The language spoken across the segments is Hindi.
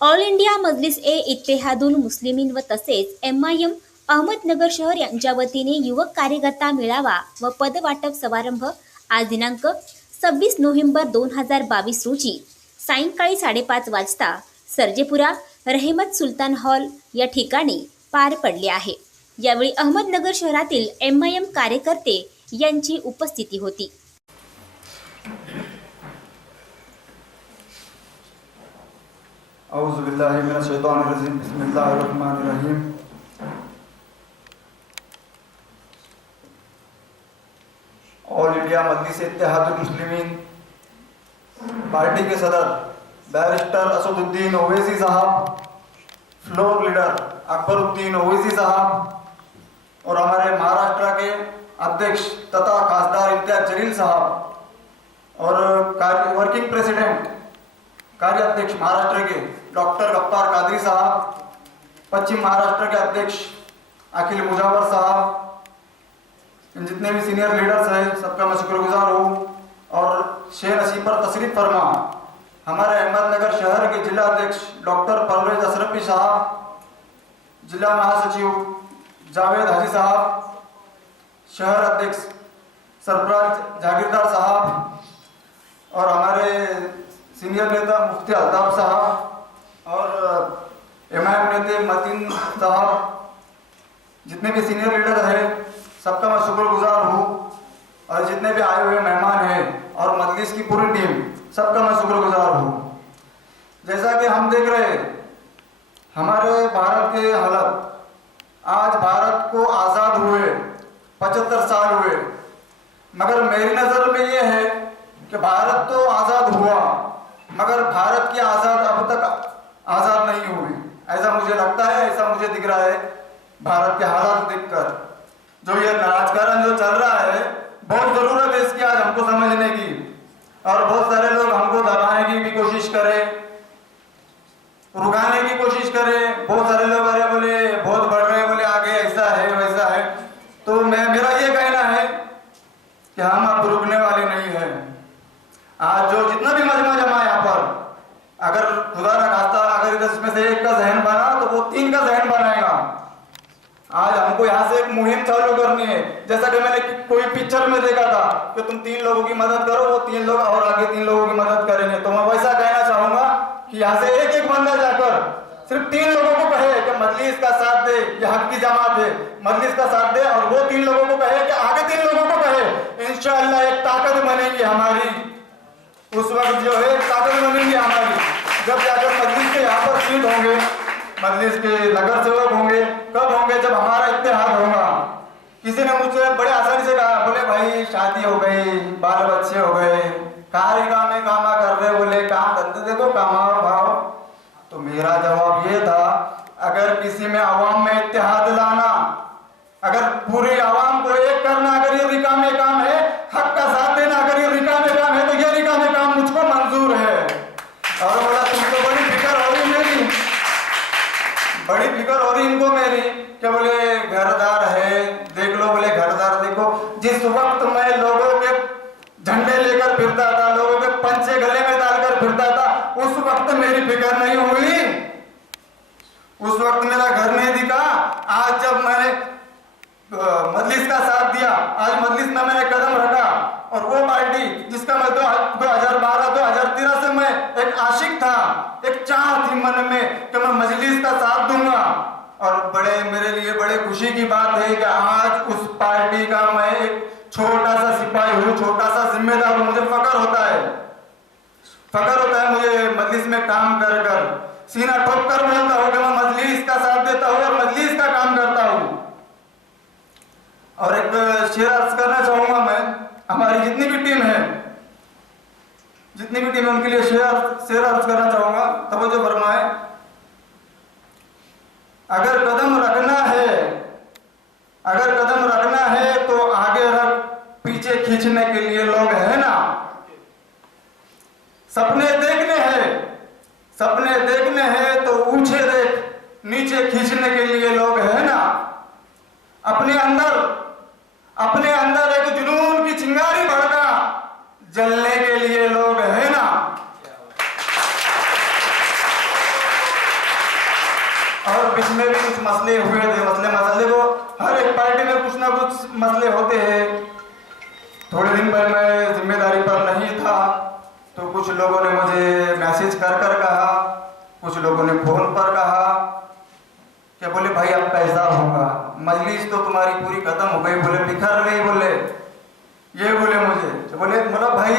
ऑल इंडिया मजलिस ए इत्तेहादुल मुस्लिमीन व तसेच MIM अहमदनगर शहर यांच्या वतीने युवक कार्यकर्ता मेळावा व पदवाटप समारंभ आज दिनांक 26 नोव्हेंबर 2022 रोजी सायंकाळी 5:30 वाजता सर्जेपुरा रहमत सुलतान हॉल या ठिकाणी पार पडले आहे। यावेळी अहमदनगर शहरातील MIM कार्यकर्ते यांची उपस्थिती होती। औज़ुबिल्लाहि मिनश्शैतानिर्रजीम बिस्मिल्लाहिर्रहमानिर्रहीम। ऑल इंडिया मजलिस इत्तेहादुल मुस्लिमीन पार्टी के सदर बैरिस्टर असदुद्दीन ओवैसी साहब, फ्लोर लीडर अकबरुद्दीन ओवैसी साहब और हमारे महाराष्ट्र के अध्यक्ष तथा खासदार इम्तियाज जलील साहब और वर्किंग प्रेसिडेंट कार्य अध्यक्ष महाराष्ट्र के डॉक्टर गफ्फार कादरी साहब, पश्चिम महाराष्ट्र के अध्यक्ष अखिल मुजावर साहब, इन जितने भी सीनियर लीडर्स हैं सबका मैं शुक्रगुजार हूँ। और शेर नसीब पर तशरीफ फरमा हमारे अहमदनगर शहर के जिला अध्यक्ष डॉक्टर परवेज अशरफी साहब, जिला महासचिव जावेद हाजी साहब, शहर अध्यक्ष सरफराज जागीरदार साहब और हमारे सीनियर नेता मुफ्ती अल्ताफ साहब और MIM नेता मतीन साहब, जितने भी सीनियर लीडर हैं सबका मैं शुक्रगुजार हूँ। और जितने भी आए हुए मेहमान हैं और मजलिस की पूरी टीम सबका मैं शुक्रगुजार हूँ। जैसा कि हम देख रहे हैं हमारे भारत के हालत, आज भारत को आज़ाद हुए 75 साल हुए, मगर मेरी नज़र में ये है कि भारत तो आज़ाद हुआ मगर भारत की आज़ाद अब तक आज़ाद नहीं हुई, ऐसा मुझे लगता है, ऐसा मुझे दिख रहा है। भारत के हालात देखकर जो ये राजकारण जो चल रहा है, बहुत ज़रूरत है इसकी आज हमको समझने की। और बहुत सारे लोग हमको दबाने की भी कोशिश करें, रुकाने की कोशिश करें। बहुत सारे लोग अरे बोले बहुत बढ़ रहे, बोले आगे ऐसा है वैसा है। तो मेरा ये कहना है कि हम अब रुकने वाले नहीं हैं। आज जो जितना भी मजमा जमा यहाँ पर, अगर खुदा ना खास्ता अगर इसमें से एक का जहन बना तो वो 3 का जहन बनाएगा। आज हमको यहाँ से एक मुहिम चालू करनी है। जैसा कि मैंने कोई पिक्चर में देखा था कि तुम 3 लोगों की मदद करो, वो 3 लोग और आगे 3 लोगों की मदद करेंगे। तो मैं वैसा कहना चाहूंगा कि यहाँ से एक बंदा जाकर सिर्फ 3 लोगों को कहे कि मजलिस का साथ दे, ये हक की जमात है, मजलिस का साथ दे, और वो 3 लोगों को कहे कि आगे 3 लोगों को कहे, इंशाअल्लाह एक ताकत बनेगी हमारी। उस वक्त जो है ताकत बनेगी हमारी, जब जाकर मजलिस के यहाँ पर सीट होंगे, मजलिस के नगर सेवक होंगे। कब होंगे? जब हमारा इत्तेहाद होगा। किसी ने मुझसे बड़े आसानी से कहा, बोले भाई शादी हो गई, बाल बच्चे हो गए, कारिगा में कामा कर रहे, बोले काम धंधे देखो कामाओ भाव। तो मेरा जवाब ये था, अगर किसी में आवाम में इत्तेहाद लाना, अगर पूरी आवाम को एक करना, अगर ये रिकामे काम है, हक का साथ देना अगर ये रिकामे काम है, तो ये रिकामे काम मुझको मंजूर है। और बोला तुमको बड़ी फिक्र हो रही मेरी, बड़ी फिक्र हो रही इनको मेरी, कि बोले घरदार है, देख लो, बोले घरदार देखो। जिस वक्त मैं लोगों के झंडे लेकर फिरता था, लोगों के पंचे गले में डालकर फिरता था, उस वक्त मेरी फिक्र नहीं हुई, उस वक्त मेरा घर नहीं दिखा। आज जब मैंने मजलिस का साथ दिया, आज मजलिस में मैंने कदम रखा, और वो पार्टी जिसका मैं 2012-2013 से मैं एक आशिक था, एक चाह थी मन में कि मैं मजलिस का साथ दूंगा। और बड़े मेरे लिए बड़े खुशी की बात है कि आज उस पार्टी का मैं एक छोटा सा सिपाही हूँ, छोटा सा जिम्मेदार हूँ। मुझे फख्र होता है, फख्र होता है मुझे मजलिस में काम कर कर, सीना ठोक कर बोलता हूँ कि मैं मजलिस का साथ देता हूँ और मजलिस का काम करता हूँ। और एक शेर अर्ज करना चाहूंगा मैं, हमारी जितनी भी टीम है, उनके लिए शेर अर्ज करना चाहूंगा, तवज्जो फरमाए। अगर कदम रखना है तो आगे रख, पीछे खींचने के लिए लोग है ना। सपने देखने हैं तो ऊंचे देख, नीचे खींचने के लिए लोग है ना। अपने अंदर एक जुनून की चिंगारी भड़का, जलने के लिए लोग है ना। और बीच में भी कुछ मसले हुए थे। मसले को हर एक पार्टी में कुछ ना कुछ मसले होते हैं। थोड़े दिन पहले मैं जिम्मेदारी पर नहीं था तो कुछ लोगों ने मुझे मैसेज कर कहा, कुछ लोगों ने फोन पर कहा कि बोले भाई अब कैसा होगा, मजलिस तो तुम्हारी पूरी खत्म हो गई, बोले बिखर गई, बोले ये बोले मुझे। तो बोले मतलब भाई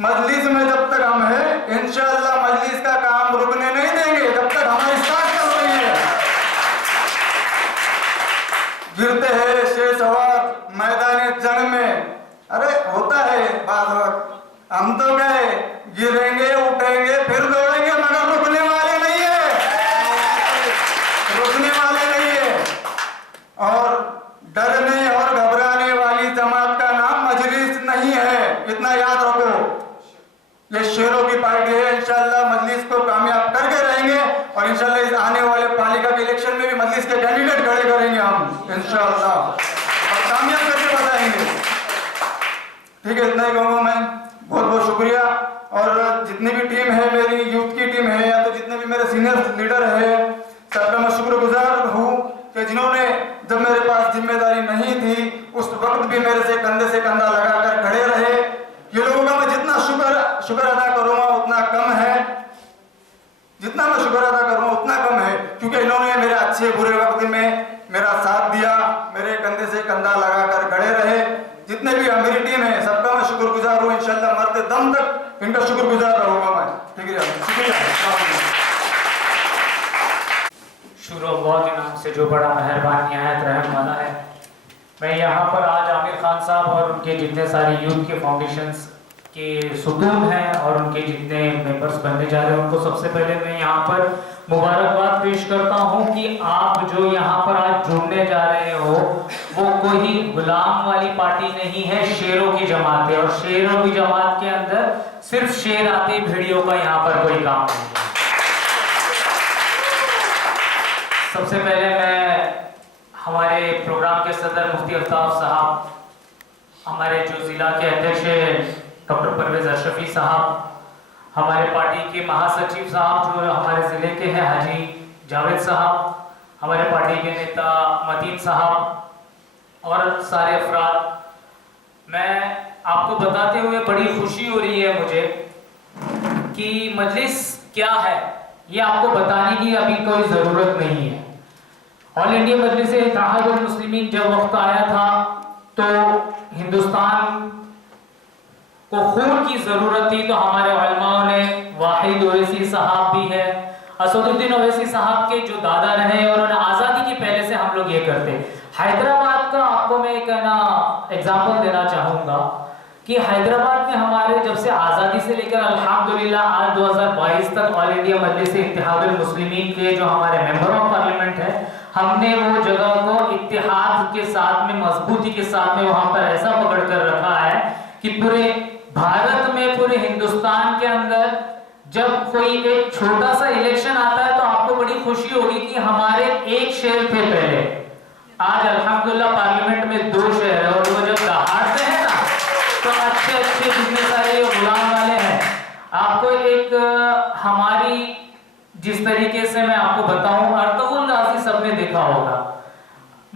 मजलिस में जब तक हम हैं इंशाअल्लाह मजलिस का काम रुकने नहीं देंगे जब तक हमारी साथ चल रही है। गिरते हैं शेर सवार मैदान जंग में, अरे होता है बाद वक्त, हम तो गए गिरेंगे उठेंगे फिर दौड़ेंगे मगर रुकने वाले नहीं है, रुकने वाले नहीं है। और डरने और घबराने वाली जमात का नाम मजलिस नहीं है, इतना याद रखो। ये शेरों की पार्टी है, इंशाअल्लाह मजलिस को कामयाब करके रहेंगे और इंशाअल्लाह इस आने वाले पालिका के इलेक्शन में भी मजलिस के कैंडिडेट खड़े करेंगे हम इंशाअल्लाह और कामयाब करके बताएंगे। ठीक है, इतना ही कहूँगा मैं। बहुत बहुत शुक्रिया। और जितनी भी टीम है, मेरी यूथ की टीम है या तो जितने भी मेरे सीनियर लीडर है, सबका मैं शुक्रगुजार हूँ कि जिन्होंने जब मेरे पास जिम्मेदारी नहीं थी उस वक्त भी मेरे से कंधा लगाकर खड़े रहे। ये लोगों का मैं जितना शुक्र अदा करूँगा उतना कम है, जितना मैं शुक्र अदा करूँगा उतना कम है, क्योंकि इन्होंने मेरे अच्छे बुरे वक्त में मेरा साथ दिया, मेरे कंधे से कंधा लगाकर खड़े रहे। जितने भी मेरी टीम है सबका मैं शुक्रगुजार हूँ, इंशाअल्लाह मरते दम तक इनका शुक्रगुजार रहूंगा मैं। ठीक है, शुक्रिया। शुरू अल्लाह के नाम से जो बड़ा मेहरबान निहायत रहम वाला है। मैं यहाँ पर आज आमिर खान साहब और उनके जितने सारे यूथ के फाउंडेशंस के सुतून हैं और उनके जितने मेंबर्स बनने जा रहे हैं उनको सबसे पहले मैं यहाँ पर मुबारकबाद पेश करता हूँ कि आप जो यहाँ पर आज जुड़ने जा रहे हो वो कोई गुलाम वाली पार्टी नहीं है, शेरों की जमात है। और शेरों की जमात के अंदर सिर्फ शेर आते, भेड़ियों का यहाँ पर कोई काम नहीं है। सबसे पहले मैं हमारे प्रोग्राम के सदर मुफ्ती अल्ताफ साहब, हमारे जो जिला के अध्यक्ष डॉक्टर परवेज अशरफी साहब, हमारे पार्टी के महासचिव साहब जो हमारे ज़िले के हैं हाजी जावेद साहब, हमारे पार्टी के नेता मतीन साहब और सारे अफराद, मैं आपको बताते हुए बड़ी खुशी हो रही है मुझे कि मजलिस क्या है ये आपको बताने की अभी कोई ज़रूरत नहीं है। ऑल इंडिया मजलिस इत्तेहादुल मुस्लिमीन जब वक्त आया था तो हिंदुस्तान को खून की जरूरत थी, तो हमारे उलमाओं ने वाहिद ओवैसी साहब भी है, असदुद्दीन ओवैसी साहब के जो दादा रहे और उन्हें आज़ादी के पहले से हम लोग ये करते। हैदराबाद का आपको मैं एक एग्जाम्पल देना चाहूँगा कि हैदराबाद में हमारे जब से आज़ादी से लेकर अल्हम्दुलिल्लाह आज 2022 तक ऑल इंडिया मजलिस इत्तेहादुल मुस्लिमीन के जो हमारे मेंबर ऑफ पार्लियामेंट है, हमने वो जगह को इत्तेहाद के साथ में, मजबूती के साथ में वहां पर ऐसा पकड़ कर रखा है कि पूरे भारत में, पूरे हिंदुस्तान के अंदर जब कोई एक छोटा सा इलेक्शन आता है तो आपको बड़ी खुशी होगी कि हमारे एक शहर थे पहले, आज अल्हम्दुलिल्लाह पार्लियामेंट में 2 शहर है। और वो जब दहाड़ते हैं ना तो अच्छे जितने सारे गुलाम वाले हैं, आपको एक हमारी जिस तरीके से मैं आपको बताऊं, अर्तुगरुल गाजी सबने देखा होगा,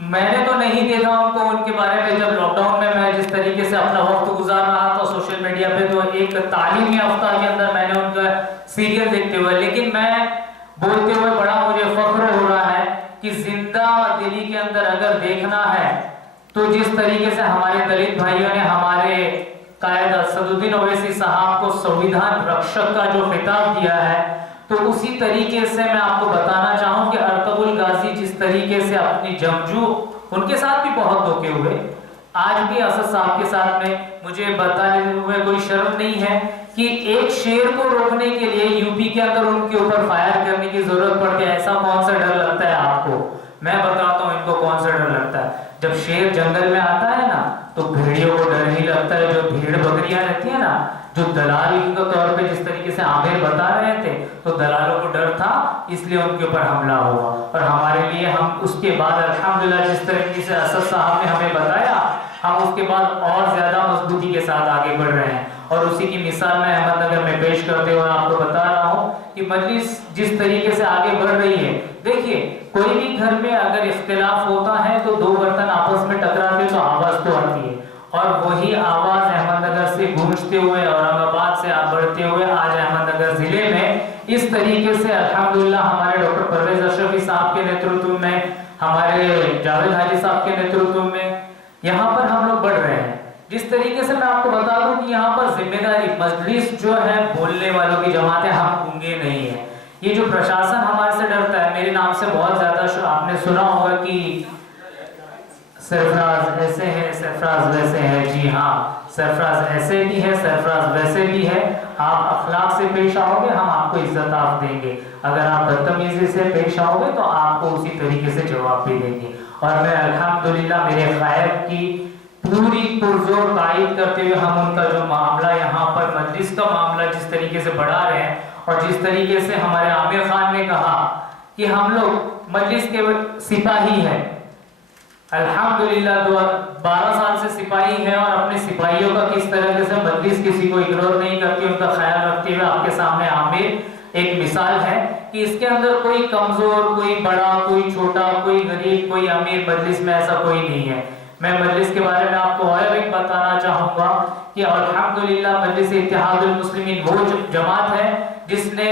मैंने तो नहीं देखा उनको, उनके बारे में जब लॉकडाउन में मैं जिस तरीके से अपना वक्त गुजार रहा था सोशल मीडिया पे, तो एक तालीमी हफ्ता के अंदर मैंने उनका सीरियल देखते हुए, लेकिन मैं बोलते हुए बड़ा मुझे फख्र हो रहा है कि जिंदा दिली के अंदर अगर देखना है तो जिस तरीके से हमारे दलित भाइयों ने हमारे कायद असदुद्दीन ओवैसी साहब को संविधान रक्षक का जो खिताब दिया है, तो उसी तरीके से मैं आपको बताना चाहूं कि अर्तुगरुल गाजी जिस तरीके से अपनी जंगजू, उनके साथ भी बहुत धोखे हुए, आज भी असद साहब के साथ में मुझे बताने में कोई शर्म नहीं है कि एक शेर को रोकने के लिए यूपी के अंदर उनके ऊपर फायर करने की जरूरत पड़ती है। ऐसा कौन सा डर लगता है आपको? मैं बताता हूँ इनको कौन सा डर लगता है। जब शेर जंगल में आता है ना तो भेड़ियों को डर नहीं लगता है। जो भेड़ बकरियां रहती है ना, जो दलाल के तौर पे जिस तरीके से आमिर बता रहे थे, तो दलालों को डर था, इसलिए उनके ऊपर हमला हुआ। और हमारे लिए हम उसके बाद अल्हम्दुलिल्लाह जिस तरीके से असद साहब ने हमें बताया, हम उसके बाद और ज्यादा मजबूती के साथ आगे बढ़ रहे हैं। और उसी की मिसाल मैं अहमदनगर में पेश करते हुए आपको बता रहा हूँ कि मजलिस जिस तरीके से आगे बढ़ रही है, देखिए कोई भी घर में अगर इख्तिलाफ होता है तो दो बर्तन आपस में टकराते तो आवाज तो आती है, और वही आवाज अहमदनगर से गूंजते हुए औरंगाबाद से बढ़ते हुए आज अहमदनगर जिले में इस तरीके से अल्हम्दुलिल्लाह हमारे डॉक्टर परवेज अशरफी साहब के नेतृत्व में, हमारे जावेद हाजी साहब के नेतृत्व में यहाँ पर हम लोग बढ़ रहे हैं। जिस तरीके से मैं आपको बता दूं कि यहाँ पर जिम्मेदारी मजलिस जो है बोलने वालों की जमात है, हम गूंगे नहीं है। ये जो प्रशासन हमारे से डरता है, मेरे नाम से बहुत ज्यादा आपने सुना होगा कि सरफराज ऐसे है, सरफराज वैसे है। जी हाँ, सरफराज ऐसे भी है, सरफराज वैसे भी है। आप अखलाक से पेश आओगे, हम आपको इज्जत आप देंगे। अगर आप बदतमीजी से पेश आओगे तो आपको उसी तरीके से जवाब भी देंगे। और मैं अल्हम्दुलिल्लाह मेरे गायब की पूरी पुरजोर तायद करते हुए हम उनका जो मामला यहाँ पर मजलिस का मामला जिस तरीके से बढ़ा रहे हैं, और जिस तरीके से हमारे आमिर खान ने कहा कि हम लोग मजलिस के सिपाही हैं, अल्हम्दुलिल्लाह 12 साल से सिपाही है और अपने सिपाहियों का किस तरह से मजलिस किसी को इग्नोर नहीं करती, उनका ख्याल रखते हुए आपके सामने आमिर एक मिसाल है कि इसके अंदर कोई कमजोर, कोई बड़ा, कोई छोटा, कोई गरीब, कोई अमीर मजलिस में ऐसा कोई नहीं है। मैं मजलिस के बारे में आपको और एक बताना चाहूंगा कि अल्हम्दुलिल्लाह मजलिस इत्तेहादुल मुस्लिमीन वो जमात है जिसने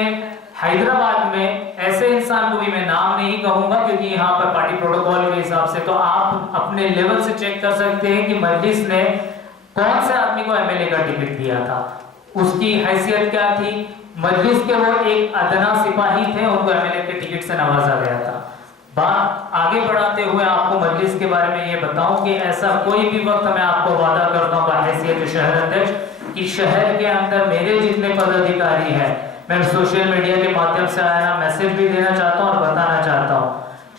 हैदराबाद में ऐसे इंसान को भी मैं नाम नहीं कहूंगा क्योंकि यहाँ पर पार्टी प्रोटोकॉल के हिसाब से, तो आप अपने लेवल से चेक कर सकते हैं कि मजलिस ने कौन से आदमी को एमएलए का टिकट दिया था, उसकी हैसियत क्या थी। मजलिस के वो एक अदना सिपाही थे, उनको एमएलए के टिकट से नवाजा गया था। बात आगे बढ़ाते हुए आपको मजलिस के बारे में ये बताऊं कि ऐसा कोई भी वक्त मैं आपको वादा करता हूँ हैसियत शहर अध्यक्ष कि शहर के अंदर मेरे जितने पदाधिकारी हैं, मैं सोशल मीडिया के माध्यम से आया मैसेज भी देना चाहता हूँ और बताना चाहता हूँ,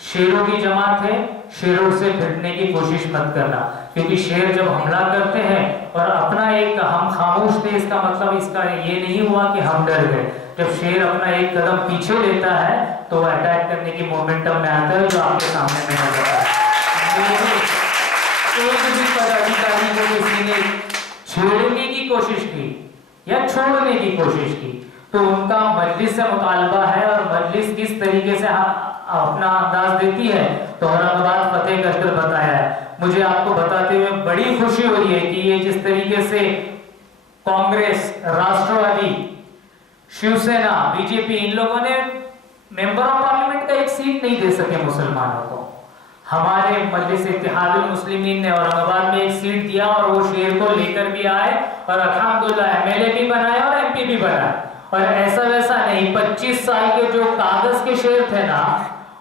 शेरों की जमात है, शेरों से भिड़ने की कोशिश मत करना, क्योंकि शेर जब हमला करते हैं और अपना एक हम खामोश थे, इसका मतलब इसका ये नहीं हुआ कि हम डर गए। जब शेर अपना एक कदम पीछे लेता है तो वह अटैक करने की मोमेंटम में आता है, जो आपके सामने में नजर आता है। एक भी पदाधिकारी को किसी ने छेड़ने की कोशिश की या छोड़ने की कोशिश की तो उनका मजलिस से मुतालबा है, और मजलिस किस तरीके से अपना अंदाज देती है तो औरंगाबाद फतेह करके बताया है। मुझे आपको बताते हुए बड़ी खुशी हो रही है कि ये जिस तरीके से कांग्रेस, राष्ट्रवादी, शिवसेना, बीजेपी, इन लोगों ने मेंबर ऑफ पार्लियामेंट का एक सीट नहीं दे सके मुसलमानों को। हमारे मजलिस इत्तेहादुल मुस्लिमीन ने औरंगाबाद में एक सीट दिया और वो शेर को लेकर भी आए और अल्हम्दुलिल्लाह एमएलए भी बनाए और एमपी भी बनाए। और ऐसा वैसा नहीं, 25 साल के जो कागज के शेर थे ना,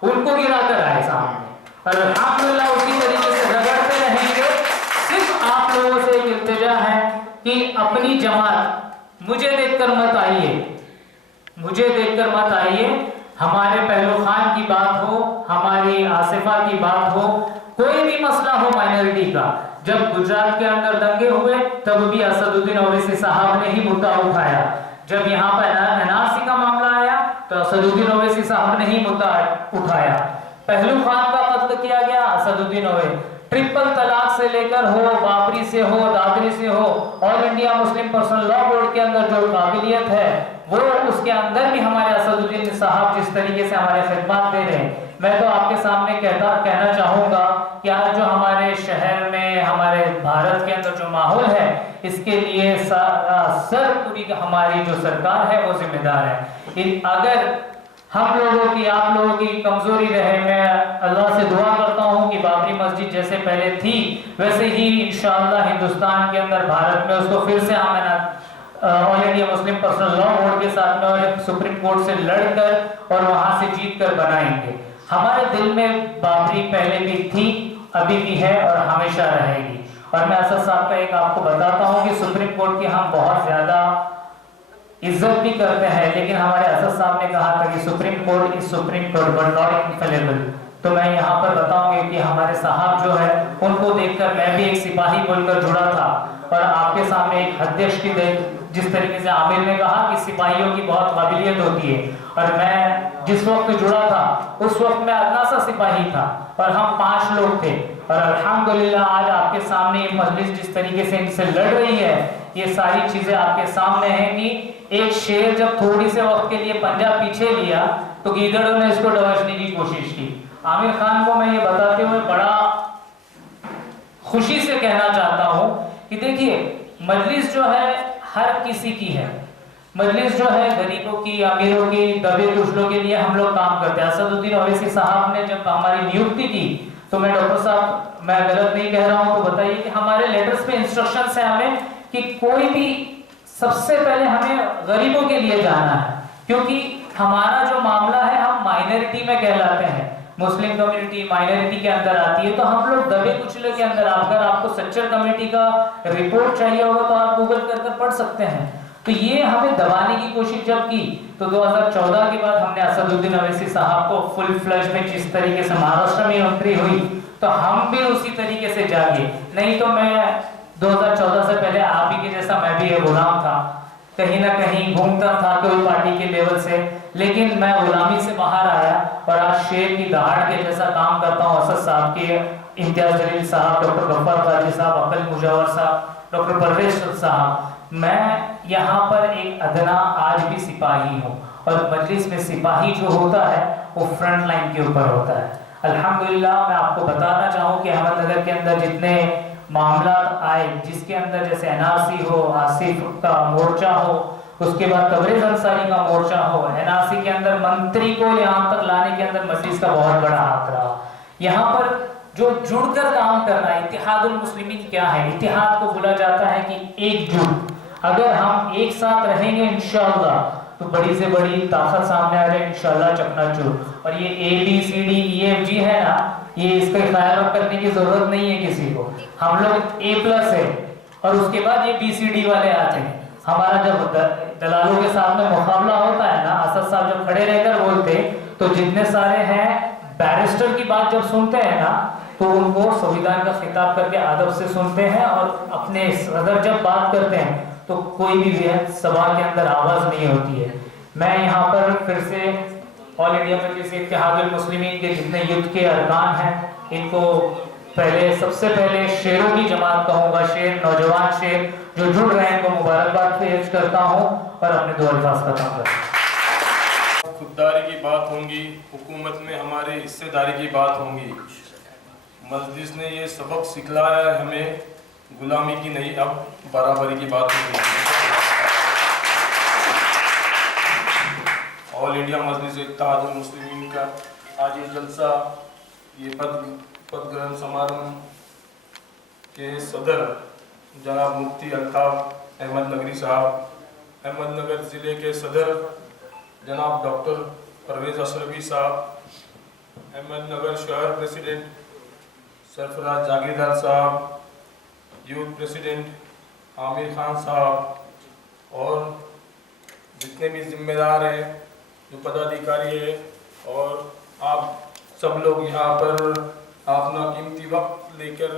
उनको गिरा कर आए सामने, और अल्हम्दुलिल्लाह उसी तरीके से रगड़ते रहेंगे। सिर्फ आप लोगों से एक इल्तिजा है कि अपनी जमात मुझे देखकर मत आइए, मुझे देखकर मत आइए। हमारे पहलू खान की बात हो, हमारी आसिफा की बात हो, कोई भी मसला हो माइनॉरिटी का, जब गुजरात के अंदर दंगे हुए तब भी असदुद्दीन ओवैसी साहब ने ही मुद्दा उठाया। जब यहाँ पर एनआरसी का मामला आया तो असदुद्दीन ओवैसी साहब ने ही मुद्दा उठाया। पहलू खान का कत्ल किया गया, असदुद्दीन ओवैसी। ट्रिपल तलाक से लेकर हो, बाबरी से हो, दादरी से हो, all India Muslim personal law board के अंदर जो काबिलियत है वो उसके अंदर भी हमारे असदुद्दीन साहब जिस तरीके से हमारे खिदमत दे रहे हैं, मैं तो आपके सामने कहना चाहूंगा कि आज जो हमारे शहर में, हमारे भारत के अंदर जो माहौल है, इसके लिए सर पूरी हमारी जो सरकार है वो जिम्मेदार है। अगर हम लोगों की, आप लोगों की कमजोरी रहे, मैं अल्लाह से दुआ करता हूँ कि बाबरी मस्जिद जैसे पहले थी वैसे ही इंशाअल्लाह हिंदुस्तान के अंदर, भारत में उसको फिर से हम all India Muslim personal law board के साथ में और सुप्रीम कोर्ट से लड़कर और वहां से जीत कर बनाएंगे। हमारे दिल में बाबरी पहले भी थी, अभी भी है और हमेशा रहेगी। और मैं असद साहब का एक आपको बताता हूँ कि सुप्रीम कोर्ट की हम बहुत ज्यादा इज्जत भी करते हैं, लेकिन हमारे असद साहब ने कहा था कि supreme court is supreme court but not infallible. तो मैं यहाँ पर बताऊंगा कि हमारे साहब जो है उनको देखकर मैं भी एक सिपाही बोलकर जुड़ा था, और आपके सामने एक अध्यक्ष की जिस तरीके से आमिर ने कहा कि सिपाहियों की बहुत काबिलियत होती है, और मैं जिस वक्त जुड़ा था उस वक्त मैं अदना सा सिपाही था और हम 5 लोग थे। और अल्हम्दुलिल्लाह आज आपके सामने ये मजलिस जिस तरीके से इनसे लड़ रही है, ये सारी चीजें आपके सामने हैं कि एक शेर जब थोड़ी से वक्त के लिए पंजा पीछे लिया तो गीदड़ों ने इसको दबोचने की कोशिश की, आमिर खान को मैं ये बताते हुए बड़ा खुशी से कहना चाहता हूँ कि देखिए, मजलिस जो है हर किसी की है। मजलिस जो है गरीबों की, अमीरों की, दबे कुचलों के लिए हम लोग काम करते हैं। असदुद्दीन ओवैसी साहब ने जब हमारी नियुक्ति की तो मैं डॉक्टर साहब, मैं गलत नहीं कह रहा हूं तो बताइए कि हमारे लेटर्स में इंस्ट्रक्शंस है हमें कि कोई भी सबसे पहले हमें गरीबों के लिए जाना है, क्योंकि हमारा जो मामला है हम माइनॉरिटी में कहलाते हैं। मुस्लिम कम्युनिटी माइनॉरिटी के अंदर आती है, तो हम लोग दबे कुचले के अंदर। अगर आपको सच्चर कमेटी का रिपोर्ट चाहिए होगा तो आप गूगल कर पढ़ सकते हैं। तो ये हमें दबाने की कोशिश जब की तो 2014 के बाद हमने असदुद्दीन ओवैसी साहब को फुल फ्लैश में जिस तरीके से महाराष्ट्र में एंट्री हुई तो हम भी उसी तरीके से जागे। नहीं तो मैं 2014 से पहले आप ही के जैसा मैं भी गुलाम था, कहीं ना कहीं घूमता था कोई पार्टी के लेवल से, लेकिन मैं गुलामी से बाहर आया और आज शेर की दहाड़ के जैसा काम करता हूँ। असद साहब के, इम्तियाज जलील साहब, डॉक्टर गफ्फार गाजी साहब, अकल मुजव्वर साहब, डॉक्टर परवेज साहब, मैं यहाँ पर एक अदना आज भी सिपाही हूँ। और मजलिस में सिपाही जो होता है वो फ्रंट लाइन के ऊपर होता है। अल्हम्दुलिल्लाह मैं आपको बताना चाहूँ कि अहमदनगर के अंदर जितने मामला आए, जिसके अंदर जैसे एनआरसी हो, आसिफ का मोर्चा हो, उसके बाद तबरेज अंसारी का मोर्चा हो, एनआरसी के अंदर मंत्री को यहाँ तक लाने के अंदर मजलिस का बहुत बड़ा हाथ रहा। यहाँ पर जो जुड़कर काम करना है, इत्तेहादुल मुस्लिमीन क्या है? इत्तेहाद को बोला जाता है कि एकजुट। अगर हम एक साथ रहेंगे इंशाअल्लाह तो बड़ी से बड़ी ताकत सामने आ जाए इंशाअल्लाह, चकनाचूर। और ये ABCDEFG है ना, ये इसका ख्याल करने की जरूरत नहीं है किसी को। हम लोग A+ है और उसके बाद ये BCD वाले आते हैं। हमारा जब दलालों के साथ में मुकाबला होता है ना, असद साहब जब खड़े रहकर बोलते तो जितने सारे हैं बैरिस्टर की बात जब सुनते हैं ना तो उनको संविधान का खिताब करके अदब से सुनते हैं, और अपने सदर जब बात करते हैं तो कोई भी सभा के अंदर आवाज नहीं होती है। मैं यहाँ पर फिर से ऑल इंडिया मजलिस इत्तेहादुल मुस्लिमीन के जितने युद्ध के अरकान हैं इनको सबसे पहले शेरों की जमात कहूँगा, शेर, नौजवान शेर जो जुड़ रहे हैं, इनको मुबारकबाद पेश करता हूँ और अपने दो अल्फाज खत्म करता हूँ। खुददारी की बात होंगी, हुकूमत में हमारे हिस्सेदारी की बात होंगी। मजलिस ने ये सबक सिखलाया है हमें, गुलामी की नहीं अब बराबरी की बात होगी। ऑल इंडिया मजलिस इत्तेहादुल मुस्लिमीन का आज ये जलसा, ये पद ग्रहण समारोह के सदर जनाब मुफ्ती अल्ताफ अहमद नगरी साहब, अहमदनगर ज़िले के सदर जनाब डॉक्टर परवेज अशरफी साहब, अहमदनगर शहर प्रेसिडेंट सरफराज जागीरदार साहब, यूथ प्रेसिडेंट आमिर खान साहब, और जितने भी जिम्मेदार हैं, जो पदाधिकारी है, और आप सब लोग यहाँ पर अपना कीमती वक्त लेकर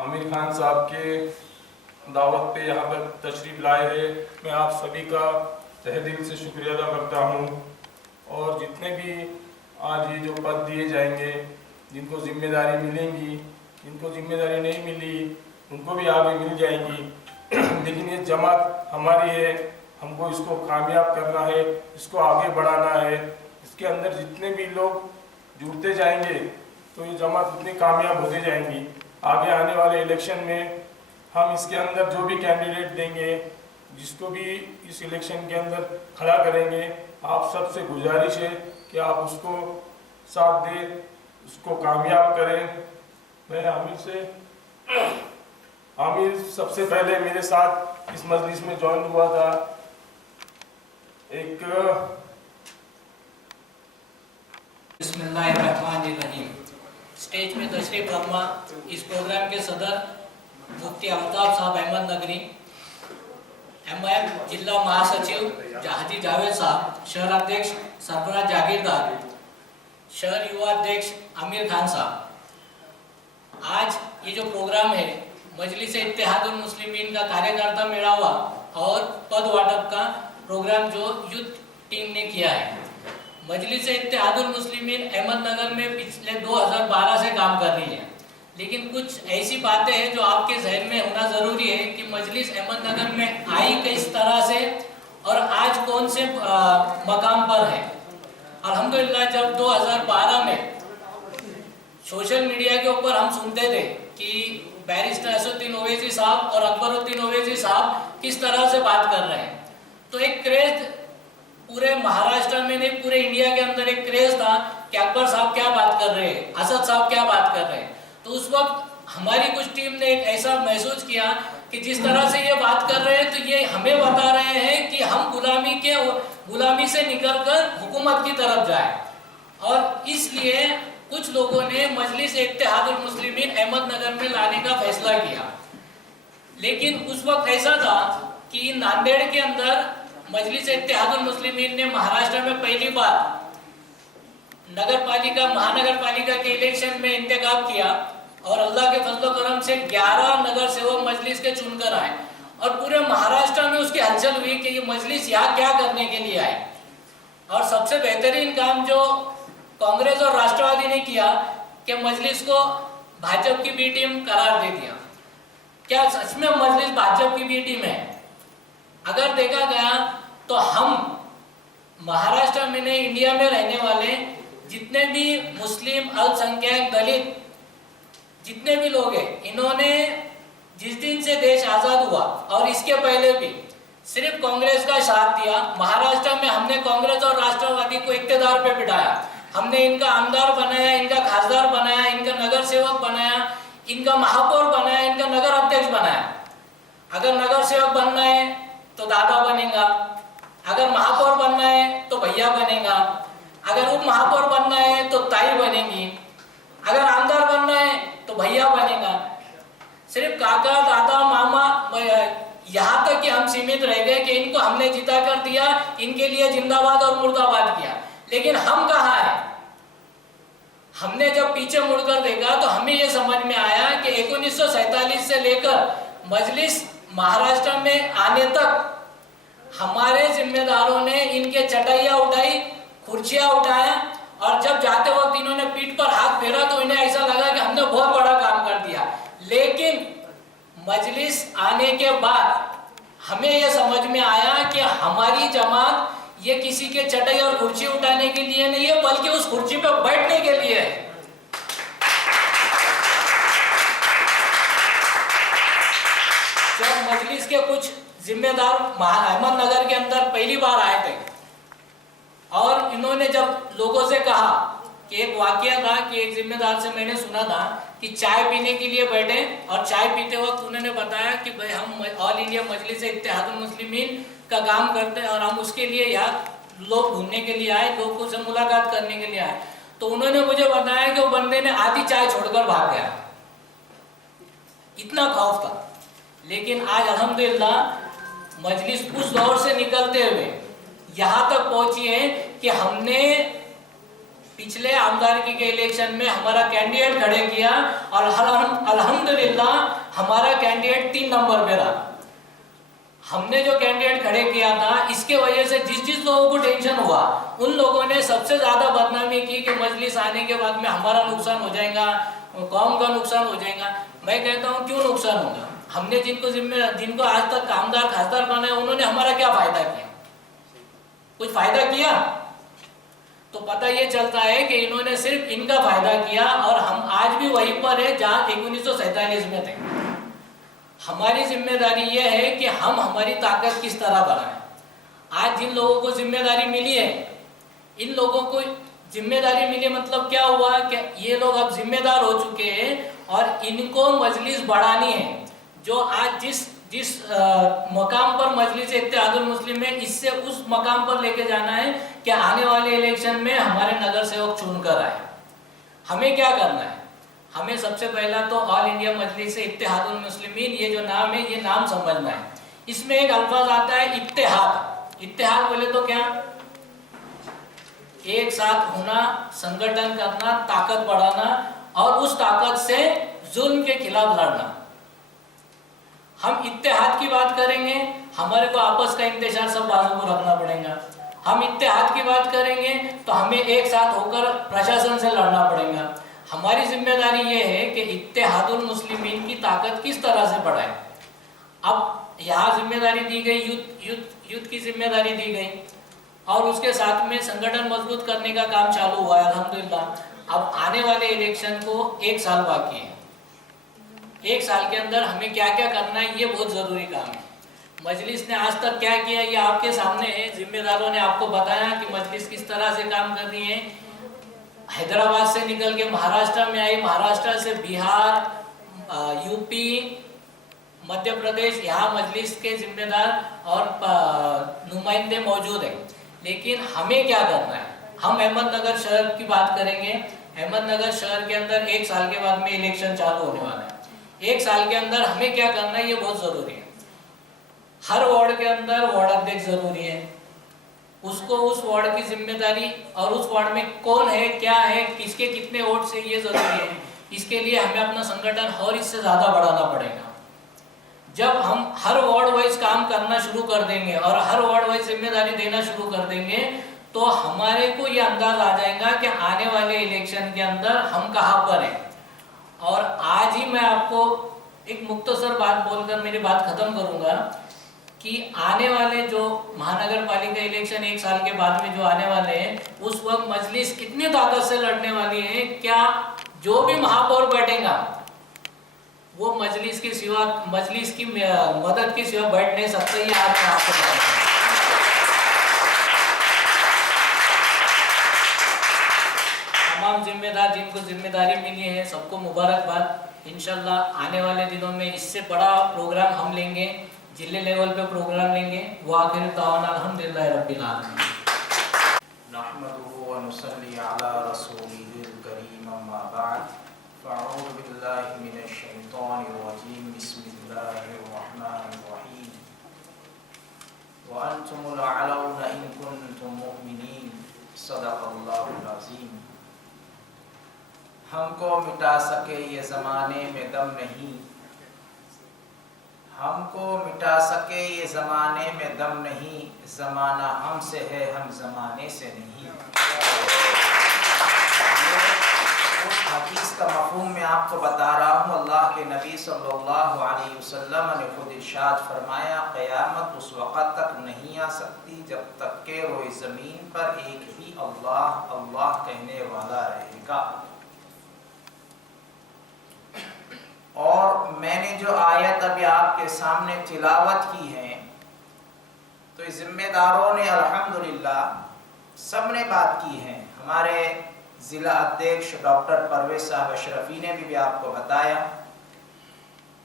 आमिर खान साहब के दावत पे यहाँ पर तशरीफ़ लाए हैं। मैं आप सभी का तहे दिल से शुक्रिया अदा करता हूँ। और जितने भी आज ये जो पद दिए जाएंगे, जिनको जिम्मेदारी मिलेंगी, जिनको जिम्मेदारी नहीं मिली उनको भी आगे मिल जाएंगी। लेकिन ये जमात हमारी है, हमको इसको कामयाब करना है, इसको आगे बढ़ाना है। इसके अंदर जितने भी लोग जुड़ते जाएंगे तो ये जमात उतनी कामयाब होते जाएंगी। आगे आने वाले इलेक्शन में हम इसके अंदर जो भी कैंडिडेट देंगे, जिसको भी इस इलेक्शन के अंदर खड़ा करेंगे, आप सबसे गुजारिश है कि आप उसको साथ दें, उसको कामयाब करें। मैं आमिर सबसे पहले मेरे साथ इस मजलिस में ज्वाइन हुआ था। एक बिस्मिल्लाहिर्रहमानिर्रहीम। स्टेज में तशरीफ फरमा इस प्रोग्राम के सदर मुफ्ती अल्ताफ साहब अहमद नगरी, MIM जिला महासचिव हाजी जावेद साहब, शहर अध्यक्ष सरफराज जागीरदार, शहर युवा अध्यक्ष आमिर खान साहब। आज ये जो प्रोग्राम है मजलिस इत्तेहादुल मुस्लिमीन का कार्यकर्ता मेळावा और पद वाटप का प्रोग्राम जो यूथ टीम ने किया है। मजलिस इत्तेहादुल मुस्लिमीन अहमदनगर में पिछले 2012 से काम कर रही है, लेकिन कुछ ऐसी बातें हैं जो आपके जहन में होना ज़रूरी है कि मजलिस अहमदनगर में आई किस तरह से और आज कौन से मकाम पर है। अल्हम्दुलिल्लाह जब 2012 में सोशल मीडिया के ऊपर हम सुनते थे कि बैरिस्टर असदुद्दीन ओवैसी साहब और अकबरुद्दीन ओवैसी साहब किस तरह से बात कर रहे हैं, तो एक क्रेज पूरे महाराष्ट्र में नहीं पूरे इंडिया के अंदर एक क्रेज था कि अकबर साहब क्या बात कर रहे हैं, असद साहब क्या बात कर रहे हैं। तो उस वक्त हमारी कुछ टीम ने एक ऐसा महसूस किया कि जिस तरह से ये बात कर रहे हैं तो ये हमें बता रहे हैं कि हम गुलामी से निकलकर हुकूमत की तरफ जाए, और इसलिए कुछ लोगों ने मजलिस इत्तेहादुल मुस्लिमीन अहमदनगर में लाने का फैसला किया। लेकिन उस वक्त ऐसा था कि नांदेड़ के अंदर मजलिस इत्तेहादुल मुस्लिमीन ने महाराष्ट्र में पहली बार महानगर पालिका के इलेक्शन में इंतखाब किया, और अल्लाह के फजल करम से 11 नगर सेवक मजलिस के चुनकर आए, और पूरे महाराष्ट्र में उसकी हलचल हुई कि ये मजलिस यहाँ क्या करने के लिए आए। और सबसे बेहतरीन काम जो कांग्रेस और राष्ट्रवादी ने किया कि मजलिस को भाजपा की बी टीम करार दे दिया। क्या सच में मजलिस भाजपा की बी टीम है? अगर देखा गया तो हम महाराष्ट्र में नहीं इंडिया में रहने वाले जितने भी मुस्लिम, अल्पसंख्यक, दलित जितने भी लोग हैं, इन्होंने जिस दिन से देश आजाद हुआ और इसके पहले भी सिर्फ कांग्रेस का साथ दिया। महाराष्ट्र में हमने कांग्रेस और राष्ट्रवादी को इक्तेदार पे बिठाया, हमने इनका आमदार बनाया, इनका खासदार बनाया, इनका नगर सेवक बनाया, इनका महापौर बनाया, इनका नगर अध्यक्ष बनाया। अगर नगर सेवक बनना है तो दादा बनेगा, अगर महापौर बनना है तो भैया बनेगा, अगर उप महापौर बनना है तो ताई बनेगी, अगर आमदार बनना है तो भैया बनेगा। सिर्फ काका, दादा, मामा, यहाँ तक कि हम सीमित रह गए कि इनको हमने जिता कर दिया, इनके लिए जिंदाबाद और मुर्दाबाद किया। लेकिन हम कहाँ हैं? हमने जब पीछे मुड़कर देखा तो हमें यह समझ में आया कि 1947 से लेकर मजलिस महाराष्ट्र में आने तक हमारे जिम्मेदारों ने इनके चटाइयाँ उठाई, कुर्सियाँ उठाया, और जब जाते वक्त इन्होंने पीठ पर हाथ फेरा तो इन्हें ऐसा लगा कि हमने बहुत बड़ा काम कर दिया। लेकिन मजलिस आने के बाद हमें यह समझ में आया कि हमारी जमात ये किसी के चटाई और कुर्सी उठाने के लिए नहीं है, बल्कि उस कुर्सी पर बैठने के लिए है। जब मजलिस के कुछ जिम्मेदार अहमदनगर के अंदर पहली बार आए थे और इन्होंने जब लोगों से कहा कि एक वाकया था कि एक जिम्मेदार से मैंने सुना था कि चाय पीने के लिए बैठे और चाय पीते वक्त उन्होंने बताया कि भाई हम ऑल इंडिया मजलिस इत्तेहादुल मुस्लिमीन का काम करते हैं और हम उसके लिए यहाँ लोग घूमने के लिए आए, लोगों से मुलाकात करने के लिए आए। तो उन्होंने मुझे बताया कि वो बंदे ने आधी चाय छोड़कर भाग गया, इतना खौफ था। लेकिन आज अल्हम्दुलिल्लाह मजलिस उस दौर से निकलते हुए यहाँ तक पहुंची है कि हमने पिछले आमदारकी के इलेक्शन में हमारा कैंडिडेट खड़े किया और अल्हम्दुलिल्लाह हमारा कैंडिडेट 3 नंबर पे रहा। हमने जो कैंडिडेट खड़े किया था, इसके वजह से जिस लोगों को टेंशन हुआ उन लोगों ने सबसे ज्यादा बदनामी की कि मजलिस आने के बाद में हमारा नुकसान हो जाएगा, कौम का नुकसान हो जाएगा। मैं कहता हूँ क्यों नुकसान होगा? हमने जिनको आज तक कामदार खासदार बनाया उन्होंने हमारा क्या फायदा किया? कुछ फायदा किया? तो पता ये चलता है कि इन्होंने सिर्फ इनका फायदा किया और हम आज भी वहीं पर है जहां 1947 में थे। हमारी जिम्मेदारी यह है कि हम हमारी ताकत किस तरह बढ़ाएं। आज जिन लोगों को जिम्मेदारी मिली है, इन लोगों को जिम्मेदारी मिली मतलब क्या हुआ कि ये लोग अब जिम्मेदार हो चुके हैं और इनको मजलिस बढ़ानी है। जो आज जिस मकाम पर मजलिस इत्तेहादुल मुस्लिम है, इससे उस मकाम पर लेके जाना है कि आने वाले इलेक्शन में हमारे नगर सेवक चुनकर आए। हमें क्या करना है? हमें सबसे पहला तो ऑल इंडिया मजलिस इत्तेहादुल मुस्लिमीन, ये जो नाम है ये नाम समझना है। इसमें एक अल्फाज आता है इत्तेहाद। इत्तेहाद बोले तो क्या? एक साथ होना, संगठन करना, ताकत बढ़ाना और उस ताकत से जुल्म के खिलाफ लड़ना। हम इत्तेहाद की बात करेंगे, हमारे को आपस का इंतजार सब बाजू को रखना पड़ेगा। हम इत्तेहाद की बात करेंगे तो हमें एक साथ होकर प्रशासन से लड़ना पड़ेगा। हमारी जिम्मेदारी ये है कि इत्तेहादुल मुस्लिमीन की ताकत किस तरह से बढ़ाए। अब यहाँ जिम्मेदारी दी गई, युद्ध की जिम्मेदारी दी गई और उसके साथ में संगठन मजबूत करने का काम चालू हुआ है अल्हम्दुलिल्लाह। अब आने वाले इलेक्शन को 1 साल बाकी है। 1 साल के अंदर हमें क्या क्या करना है, ये बहुत ज़रूरी काम है। मजलिस ने आज तक क्या किया ये आपके सामने है। जिम्मेदारों ने आपको बताया कि मजलिस किस तरह से काम कर रही है। हैदराबाद से निकल के महाराष्ट्र में आई, महाराष्ट्र से बिहार, यूपी, मध्य प्रदेश, यहाँ मजलिस के जिम्मेदार और नुमाइंदे मौजूद हैं। लेकिन हमें क्या करना है, हम अहमदनगर शहर की बात करेंगे। अहमदनगर शहर के अंदर 1 साल के बाद में इलेक्शन चालू होने वाला है। 1 साल के अंदर हमें क्या करना है ये बहुत ज़रूरी है। हर वार्ड के अंदर वार्ड अध्यक्ष जरूरी है, उसको उस वार्ड की जिम्मेदारी और उस वार्ड में कौन है, क्या है, किसके कितने वोट से ये जरूरी है। इसके लिए हमें अपना संगठन और इससे ज़्यादा बढ़ाना पड़ेगा। जब हम हर वार्ड वाइज काम करना शुरू कर देंगे और हर वार्ड वाइज जिम्मेदारी देना शुरू कर देंगे तो हमारे को ये अंदाज आ जाएगा कि आने वाले इलेक्शन के अंदर हम कहाँ पर हैं। और आज ही मैं आपको एक मुख्तसर बात बोलकर मेरी बात खत्म करूंगा कि आने वाले जो महानगर पालिका इलेक्शन 1 साल के बाद में जो आने वाले हैं, उस वक्त मजलिस कितनी ताकत से लड़ने वाली है। क्या जो भी महापौर बैठेगा वो मजलिस के सिवा, मजलिस की मदद के सिवा बैठ नहीं सकते। ये आज मैं आपको बता दूं। तमाम जिम्मेदार जिनको जिम्मेदारी मिली है सबको मुबारकबाद। इंशाल्लाह आने वाले दिनों में इससे बड़ा प्रोग्राम हम लेंगे, जिले लेवल पे प्रोग्राम लेंगे। वो आखिर तावन अल्हम्दुलिल्लाह रब्बिल आलमीन। नहमदुहु व नुसल्ली अला रसूलिहिल करीम अम्मा बाद फ़अऊज़ु बिल्लाहि मिनश शैतानिर रजीम बिस्मिल्लाहिर रहमानिर रहीम व अंतुमुल अअलौना इन कुंतुम मुमिनीन सदक़ल्लाहुल अज़ीम। हमको मिटा सके ये ज़माने में दम नहीं, हमको मिटा सके ये ज़माने में दम नहीं, ज़माना हमसे है हम ज़माने से नहीं। उस हदीस का मफ़हूम मैं आपको बता रहा हूँ। अल्लाह के नबी सल्लल्लाहु अलैहि वसल्लम ने खुद इरशाद फरमाया, क़यामत उस वक़्त तक नहीं आ सकती जब तक के रोए ज़मीन पर एक भी अल्लाह अल्लाह कहने वाला रहेगा। और मैंने जो आयत अभी आपके सामने तिलावत की है तो जिम्मेदारों ने अल्हम्दुलिल्लाह सबने बात की है। हमारे ज़िला अध्यक्ष डॉक्टर परवेज साहब अशरफी ने भी आपको बताया,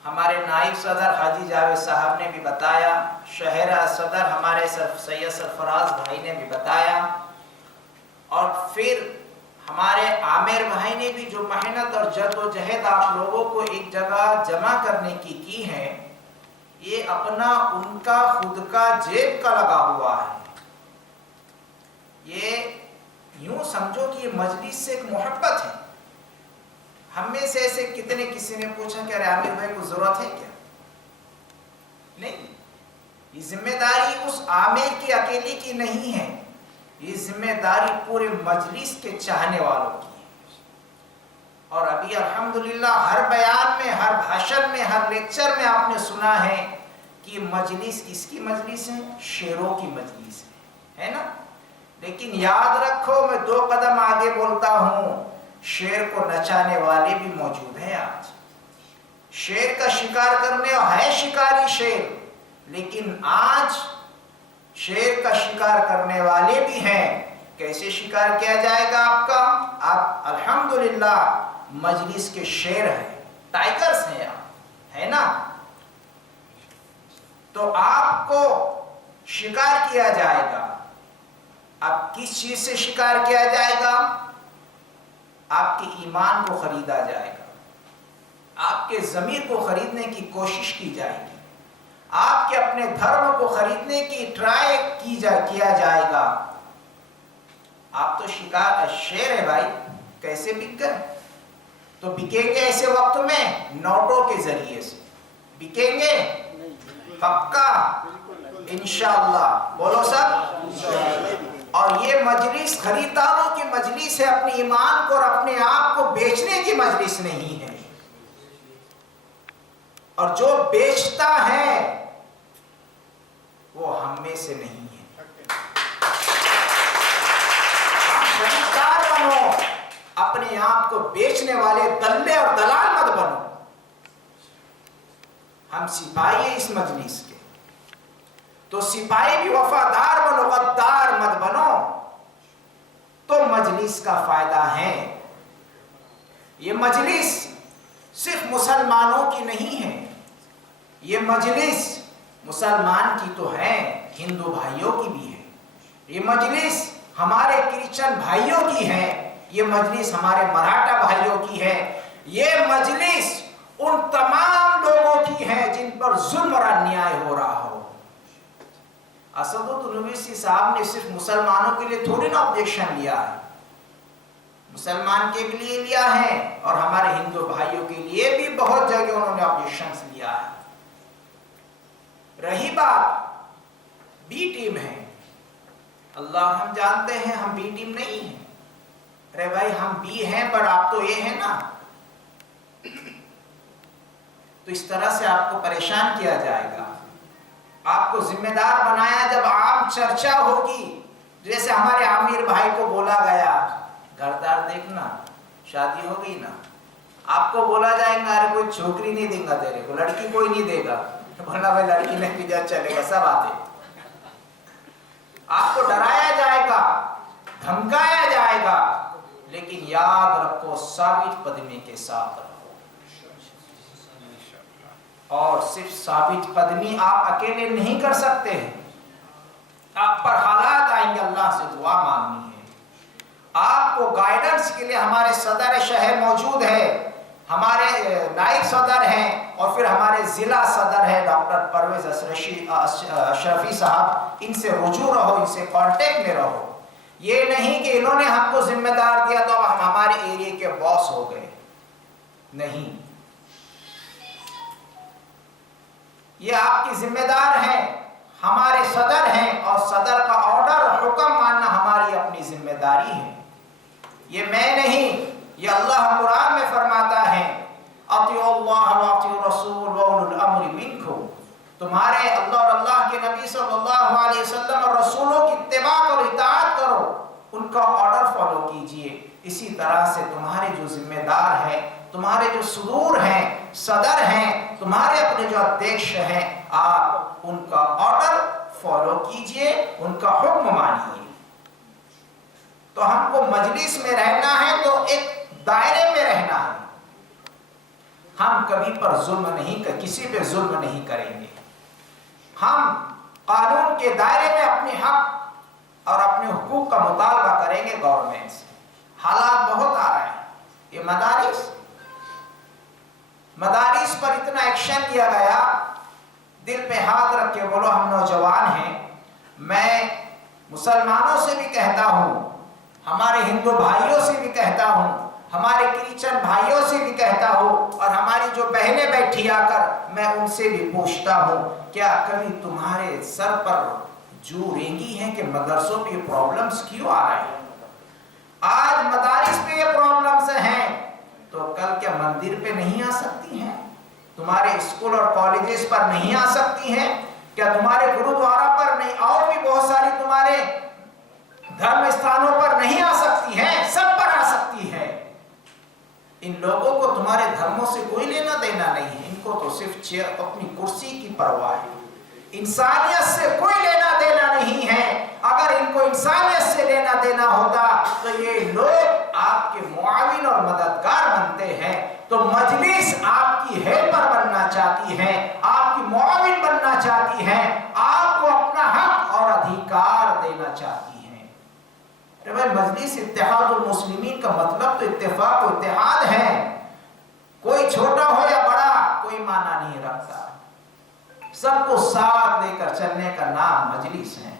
हमारे नाइब सदर हाजी जावेद साहब ने भी बताया, शहर सदर हमारे सैयद सरफराज भाई ने भी बताया, और फिर हमारे आमिर भाई ने भी जो मेहनत और जद्दोजहद आप लोगों को एक जगह जमा करने की है, ये अपना उनका खुद का जेब का लगा हुआ है। ये यूं समझो कि ये मजलिस से एक मोहब्बत है। हम में से ऐसे कितने किसी ने पूछा कि अरे आमिर भाई को जरूरत है क्या? नहीं, ये जिम्मेदारी उस आमिर की अकेले की नहीं है, ये जिम्मेदारी पूरे मजलिस के चाहने वालों की है। और अभी अल्हम्दुलिल्लाह हर बयान में, हर भाषण में, हर लेक्चर में आपने सुना है कि मजलिस किसकी मजलिस है? शेरों की मजलिस है ना? लेकिन याद रखो, मैं 2 कदम आगे बोलता हूं, शेर को नचाने वाले भी मौजूद हैं। आज शेर का शिकार करने है शिकारी शेर, लेकिन आज शेर का शिकार करने वाले भी हैं। कैसे शिकार किया जाएगा आपका? आप अल्हम्दुलिल्लाह मजलिस के शेर हैं, टाइगर्स हैं आप, है ना? तो आपको शिकार किया जाएगा। अब किस चीज से शिकार किया जाएगा? आपके ईमान को खरीदा जाएगा, आपके ज़मीर को खरीदने की कोशिश की जाएगी, आपके अपने धर्म को खरीदने की ट्राई किया जाएगा। आप तो शिकार शेर है भाई, कैसे बिक गए? तो बिकेंगे ऐसे वक्त में नोटों के जरिए से बिकेंगे, पक्का इंशाअल्लाह। बोलो सब। और ये मजलिस खरीदारों की मजलिस है, अपने ईमान को और अपने आप को बेचने की मजलिस नहीं है। और जो बेचता है वो हम में से नहीं है। खरीदार बनो, अपने अपने आप को बेचने वाले दल्ले और दलाल मत बनो। हम सिपाही हैं इस मजलिस के, तो सिपाही भी वफादार बनो, गद्दार मत बनो, तो मजलिस का फायदा है। ये मजलिस सिर्फ मुसलमानों की नहीं है, ये मजलिस मुसलमान की तो है, हिंदू भाइयों की भी है। ये मजलिस हमारे क्रिश्चियन भाइयों की है, ये मजलिस हमारे मराठा भाइयों की है, ये मजलिस उन तमाम लोगों की है जिन पर जुल्म और अन्याय हो रहा हो। असदुद्दीन ओवैसी साहब ने सिर्फ मुसलमानों के लिए थोड़ी ना ऑब्जेक्शन लिया है, मुसलमान के लिए लिया है और हमारे हिंदू भाइयों के लिए भी बहुत जगह उन्होंने ऑब्जेक्शन लिया है। रही बात बी टीम है, अल्लाह हम जानते हैं हम बी टीम नहीं है। अरे भाई हम बी हैं पर आप तो ए हैं ना, तो इस तरह से आपको परेशान किया जाएगा, आपको जिम्मेदार बनाया। जब आम चर्चा होगी, जैसे हमारे आमिर भाई को बोला गया घरदार देखना शादी हो गई ना, आपको बोला जाएगा अरे कोई छोकरी नहीं देगा तेरे को, लड़की कोई नहीं देगा, बोलना भाई लड़की नहीं भी चलेगा, सब आते। आपको डराया जाएगा, धमकाया जाएगा, लेकिन याद रखो साबित कदमी के साथ रहो। और सिर्फ साबित कदमी आप अकेले नहीं कर सकते हैं, आप पर हालात आएंगे, अल्लाह से दुआ मांगनी है। आपको गाइडेंस के लिए हमारे सदर शहर मौजूद है, हमारे नायब सदर हैं और फिर हमारे जिला सदर है डॉक्टर परवेज अशरफी साहब, इनसे रुजू रहो, इनसे कांटेक्ट में रहो। ये नहीं कि इन्होंने हमको जिम्मेदार दिया तो अब हम हमारे एरिया के बॉस हो गए, नहीं, ये आपकी जिम्मेदार हैं, हमारे सदर हैं और सदर का ऑर्डर और हुक्म मानना हमारी अपनी जिम्मेदारी है। ये मैं नहीं, ये अल्लाह कुरान में फरमाता है अतिउल्लाह व अतिउर रसूल व उलुल अम्रि मिनकुम, तुम्हारे अल्लाह और अल्लाह के नबी सल्लल्लाहु अलैहि वसल्लम और रसूलों की इत्तिबा करो, इताअत करो, उनका ऑर्डर फॉलो कीजिए। इसी तरह से तुम्हारे जो जिम्मेदार हैं, तुम्हारे जो सुदूर हैं, सदर हैं, तुम्हारे अपने जो अध्यक्ष हैं, आप उनका ऑर्डर फॉलो कीजिए, उनका हुक्म मानिए। तो हमको मजलिस में रहना है तो एक दायरे में रहना है, हम कभी पर जुल्म नहीं कर, किसी पे जुल्म नहीं करेंगे। हम कानून के दायरे में अपने हक और अपने हुकूक का मुतालबा करेंगे गवर्नमेंट से। हालात बहुत आ रहे हैं, ये मदारिस पर इतना एक्शन लिया गया, दिल पे हाथ रख के बोलो हम नौजवान हैं। मैं मुसलमानों से भी कहता हूँ, हमारे हिंदू भाइयों से भी कहता हूँ, हमारे क्रिश्चियन भाइयों से भी कहता हूँ और हमारी जो बहनें बैठी आकर मैं उनसे भी पूछता हूँ, क्या कभी तुम्हारे सर पर जू रेंगी है कि मदरसों पे प्रॉब्लम्स क्यों आ रहे हैं? आज मदारिस पे ये प्रॉब्लम्स हैं तो कल क्या मंदिर पे नहीं आ सकती हैं? तुम्हारे स्कूल और कॉलेजेस पर नहीं आ सकती हैं? क्या तुम्हारे गुरुद्वारा पर नहीं, और भी बहुत सारी तुम्हारे धर्म स्थानों पर नहीं आ सकती हैं? सब पर आ सकती है। इन लोगों को तुम्हारे धर्मों से कोई लेना देना नहीं है, इनको तो सिर्फ चेयर, अपनी कुर्सी की परवाह है, इंसानियत से कोई लेना देना नहीं है। अगर इनको इंसानियत से लेना देना होता तो ये लोग आपके मुआविन और मददगार बनते हैं। तो मजलिस आपकी हेल्पर बनना चाहती है, आपकी मुआविन बनना चाहती है, आपको अपना हक और अधिकार देना चाहती है। भाई मजलिस इत्तेहादुल मुस्लिमीन का मतलब तो इत्तेफाक और इत्तेहाद है, कोई छोटा हो या बड़ा कोई माना नहीं रखता, सबको साथ लेकर चलने का नाम मजलिस है,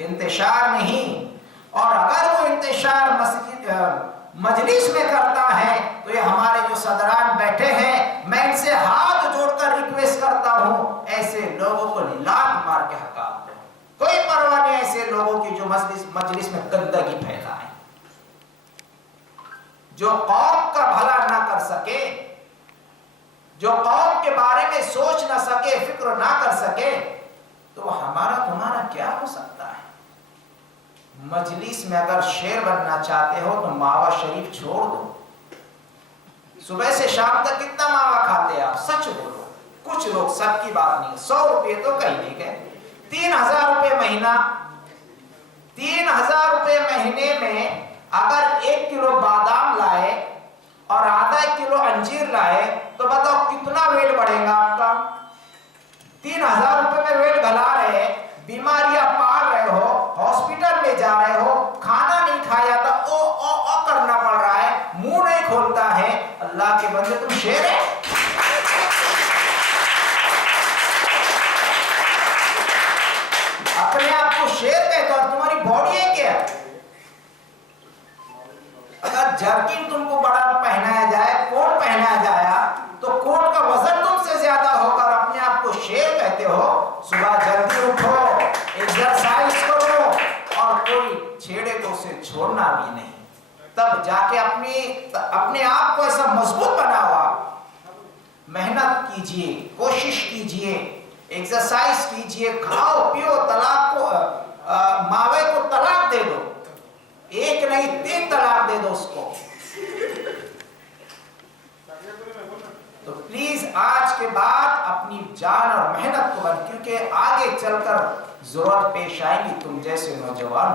इंतशार नहीं। और अगर वो इंतशार मजलिस में करता है तो ये हमारे जो सदरान बैठे हैं, मैं इनसे हाथ जोड़कर रिक्वेस्ट करता हूं, ऐसे लोगों को लात मार के हटा दो। कोई परवाह नहीं ऐसे लोगों की जो मजलिस में गंदगी फैलाए, जो कौम का भला ना कर सके, जो कौम के बारे में सोच ना सके, फिक्र ना कर सके, तो हमारा तुम्हारा क्या हो सकता है? मजलिस में अगर शेर बनना चाहते हो तो मावा शरीफ छोड़ दो। सुबह से शाम तक कितना मावा खाते हैं आप? सच बोलो। कुछ लोग, सबकी बात नहीं। 100 रुपये तो कहीं नहीं गए। 3000 रुपये महीना, 3000 रुपये महीने में अगर 1 किलो बादाम लाए और आधा किलो अंजीर लाए तो बताओ कितना वेट बढ़ेगा आपका? 3000 रुपये में वेट बढ़ा रहे, बीमारियां पाल रहे हो, हॉस्पिटल में जा रहे हो, खाना नहीं खाया था, ओ करना पड़ रहा है, मुंह नहीं खोलता है। अल्लाह के बंदे, तुम शेर है? अपने आप को शेर कहते हो और तुम्हारी बॉडी है क्या? अगर जर्किन तुमको बड़ा पहनाया जाए, कोट पहनाया जाए तो कोट का वजन तुमसे ज्यादा होगा और अपने आप को शेर कहते हो। सुबह जल्दी उठो, एक्सरसाइज करो और कोई छेड़े तो उसे छोड़ना भी नहीं। तब जाके अपने आप को ऐसा मजबूत बनाओ। आप मेहनत कीजिए, कोशिश कीजिए, एक्सरसाइज कीजिए, खाओ पियो, तलाक को मावे को तलाक दे दो, 1 नहीं 3 तलाक दे दो उसको। तो प्लीज आज के बाद अपनी जान और मेहनत को बन, क्योंकि आगे चलकर जरूरत पेश आएगी तुम जैसे नौजवानों।